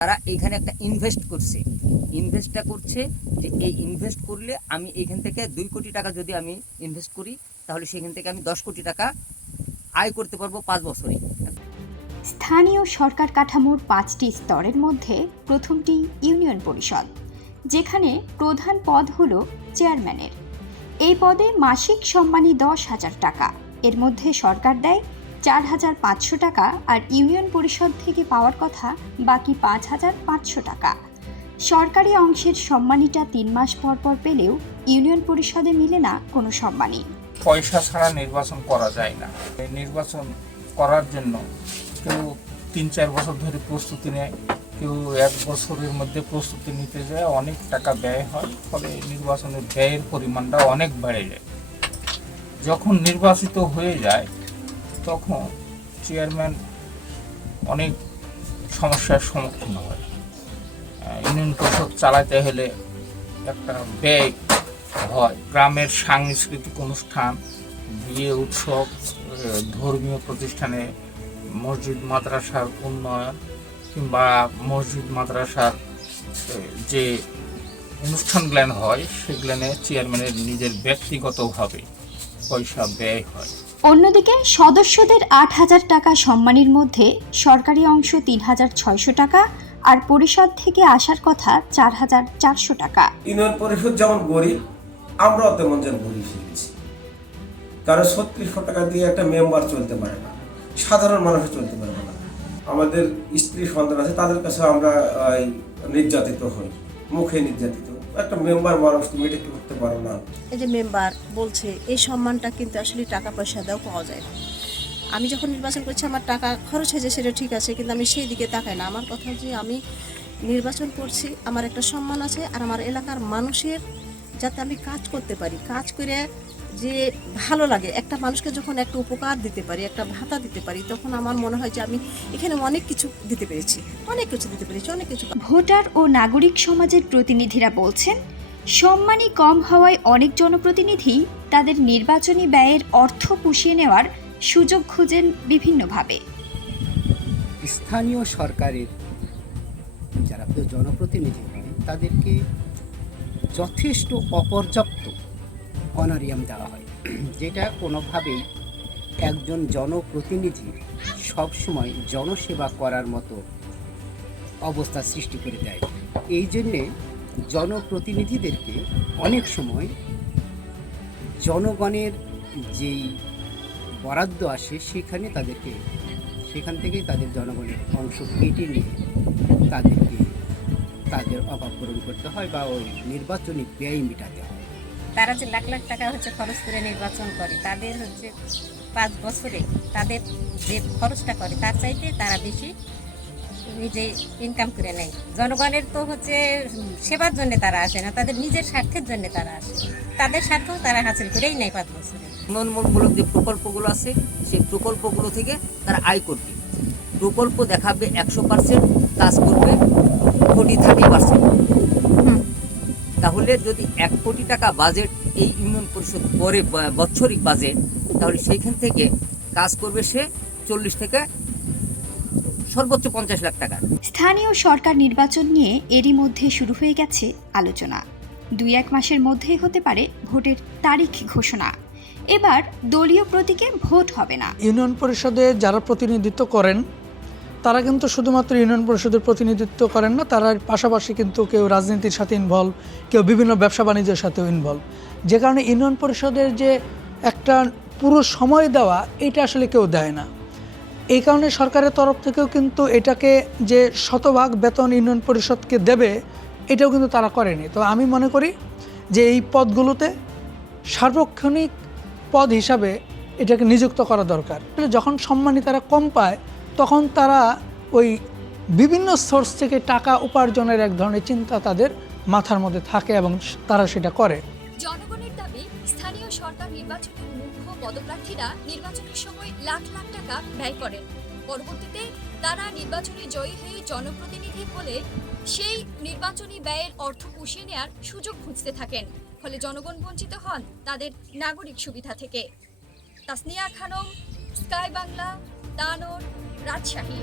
তারা এইখানে একটা ইনভেস্টটা করছে যে এই ইনভেস্ট করলে আমি এইখান থেকে 2 কোটি টাকা যদি আমি ইনভেস্ট করি তাহলে সেখান থেকে আমি 10 কোটি টাকা আয় করতে পারবো 5 বছরে। স্থানীয় সরকার কাঠামোর 5টি স্তরের মধ্যে প্রথমটি ইউনিয়ন পরিষদ, যেখানে প্রধান পদ হল চেয়ারম্যানের। এই পদে মাসিক সম্মানী 10,000 টাকা, এর মধ্যে সরকার দেয় 4,500 টাকা আর ইউনিয়ন পরিষদ থেকে পাওয়ার কথা বাকি 5,500 টাকা। সরকারি অংশের সম্মানীটা 3 মাস পর পর পেলেও ইউনিয়ন পরিষদে মিলে না কোনো সম্মানী। পয়সা ছাড়া নির্বাচন করা যায় না। এই নির্বাচন করার জন্য কেউ 3-4 বছর ধরে প্রস্তুতি নেয়, কেউ 1 বছরের মধ্যে প্রস্তুতি নিতে যায়, অনেক টাকা ব্যয় হয়, ফলে নির্বাচনের ব্যয়ের পরিমাণটা অনেক বেড়ে যায়। যখন নির্বাচিত হয়ে যায় তখন চেয়ারম্যান অনেক সমস্যার সম্মুখীন হয়। ইউনিয়ন পরিষদ চালাতে হলে একটা ব্যয় হয়। গ্রামের সাংস্কৃতিক অনুষ্ঠান, বিয়ে উৎসব, ধর্মীয় প্রতিষ্ঠানে মসজিদ মাদ্রাসার উন্নয়ন কিংবা মসজিদ মাদ্রাসার যে অনুষ্ঠানগুলো হয় সেগুলোনে চেয়ারম্যানের নিজের ব্যক্তিগতভাবে পয়সা ব্যয় হয়। অন্যদিকে সদস্যদের 8,000 টাকা সম্মানীর মধ্যে সরকারি অংশ 3,600 টাকা আর পরিষদ থেকে আসার কথা 4,400 টাকা। ইউনিয়ন পরিষদ যেমন গরিব, আমরাও তেমন যেন গরিব শিখেছি। কারণ 3600 টাকা দিয়ে একটা মেম্বার চলতে পারে না, সাধারণ মানুষও চলতে পারবে না। আমাদের স্ত্রী সন্তান আছে, তাদের কাছে আমরা নির্যাতিত হই, মুখে নির্যাতিত। একটা মেম্বার মানুষ, তুমি এটা কি করতে পারো না। এই যে মেম্বার বলছে, এই সম্মানটা কিন্তু আসলে টাকা পয়সা দেওয়া পাওয়া যায় না। আমি যখন নির্বাচন করছি আমার টাকা খরচ হয়েছে, সেটা ঠিক আছে, কিন্তু আমি সেই দিকে তাকাই না। আমার কথা যে আমি নির্বাচন করছি, আমার একটা সম্মান আছে, আর আমার এলাকার মানুষের যাতে আমি কাজ করতে পারি, কাজ করে যে ভালো লাগে, একটা মানুষকে যখন একটা উপকার দিতে পারি, একটা ভাতা দিতে পারি, তখন আমার মনে হয় যে আমি এখানে অনেক কিছু দিতে পেরেছি। ভোটার ও নাগরিক সমাজের প্রতিনিধিরা বলছেন, সম্মানী কম হওয়ায় অনেক জনপ্রতিনিধি তাদের নির্বাচনী ব্যয়ের অর্থ পুষিয়ে নেওয়ার সুযোগ খুঁজেন বিভিন্নভাবে। স্থানীয় সরকারের যারা জনপ্রতিনিধি হয় তাদেরকে যথেষ্ট অপর্যাপ্ত অনারিয়াম দেওয়া হয়, যেটা কোনোভাবেই একজন জনপ্রতিনিধি সবসময় জনসেবা করার মতো অবস্থা সৃষ্টি করে দেয়। এই জন্যে জনপ্রতিনিধিদেরকে অনেক সময় জনগণের যেই বরাদ্দ আসে সেখান থেকেই তাদের জনগণের অংশ কেটে নিয়ে তাদের অভাব পূরণ করতে হয় বা ওই নির্বাচনী ব্যয় মেটাতে হয়। তারা যে লাখ লাখ টাকা খরচ করে নির্বাচন করে, তাদের 5 বছরে তাদের যে খরচটা করে তার চাইতে তারা বেশি নিজে ইনকাম করে নেয়। জনগণের তো সেবার জন্য তারা আসে না, তাদের নিজের স্বার্থের জন্য তারা আসে, তাদের স্বার্থ তারা হাসিল করেই নেয় 5 বছরে। উন্নয়নমূলক যে প্রকল্পগুলো আছে সেই প্রকল্পগুলো থেকে তারা আয় করবে। প্রকল্প দেখাবে 100%, কাজ করবে 30%। তাহলে যদি 1 কোটি টাকা বাজেট এই ইউনিয়ন পরিষদ করে বাৎসরিক বাজেট, তাহলে সেইখান থেকে কাজ করবে সে 40 থেকে সর্বোচ্চ 50 লাখ টাকা। স্থানীয় সরকার নির্বাচন নিয়ে এরই মধ্যে শুরু হয়ে গেছে আলোচনা। 2-1 মাসের মধ্যেই হতে পারে ভোটের তারিখ ঘোষণা। এবার দলীয় প্রতীকে ভোট হবে না। ইউনিয়ন পরিষদে যারা প্রতিনিধিত্ব করেন তারা কিন্তু শুধুমাত্র ইউনিয়ন পরিষদের প্রতিনিধিত্ব করেন না, তারা পাশাপাশি কিন্তু কেউ রাজনীতির সাথে ইনভলভ, কেউ বিভিন্ন ব্যবসা বাণিজ্যের সাথেও ইনভলভ। যে কারণে ইউনিয়ন পরিষদের যে একটা পুরো সময় দেওয়া, এটা আসলে কেউ দেয় না। এই কারণে সরকারের তরফ থেকেও কিন্তু এটাকে যে শতভাগ বেতন ইউনিয়ন পরিষদকে দেবে, এটাও কিন্তু তারা করেনি। তো আমি মনে করি যে এই পদগুলোতে সার্বক্ষণিক পদ হিসাবে এটাকে নিযুক্ত করা দরকার। যখন সম্মানী তারা কম পায় তখন তারা ওই বিভিন্ন সোর্স থেকে টাকা উপার্জনের এক ধরনের চিন্তা তাদের মাথার মধ্যে থাকে এবং তারা সেটা করে। জনগণের দাবি, স্থানীয় সরকার নির্বাচনের মুখ্য পদপ্রার্থীরা নির্বাচনের সময় লাখ লাখ টাকা ব্যয় করেন। পরবর্তীতে তারা নির্বাচনে জয়ী হয়ে জনপ্রতিনিধি হলে সেই নির্বাচনী ব্যয়ের অর্থ পুষিয়ে নেওয়ার সুযোগ খুঁজতে থাকেন। ফলে জনগণ বঞ্চিত হন তাদের নাগরিক সুবিধা থেকে। তাসনিয়া খানম, স্কাই বাংলা, তানোর, রাজশাহী।